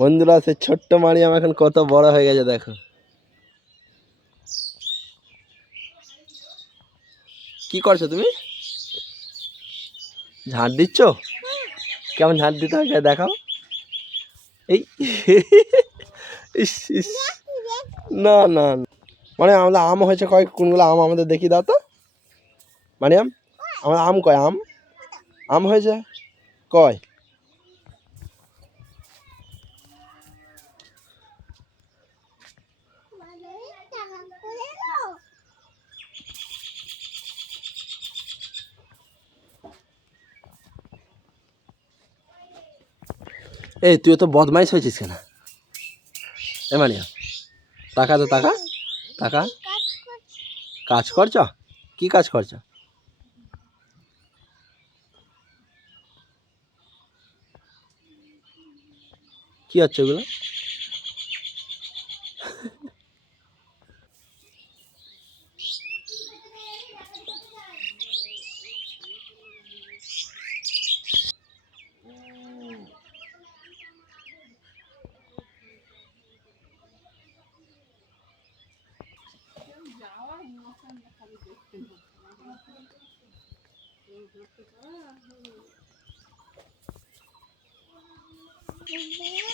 বন্ধুরা সে ছোট্ট মারিয়াম এখন কত বড় হয়ে গেছে, দেখো। কি করছ তুমি? ঝাঁট দিচ্ছ? কেমন ঝাঁট দিতে হয় দেখাও। এই, ইস ইস। না না। মানে আমাদের আম হয়েছে কয়? কোনগুলো আম আমাদের দেখি দাও তো। মারিয়াম আমাদের আম কয়? আম? আম হয়েছে? কয়? এই, তুই তো বদমাইশ হয়েছিস কেন? এ মানিয়া, টাকা তো টাকা। টাকা? কাজ করছ? কি কাজ করছ? কি হচ্ছে ওগুলো? Mm-hmm.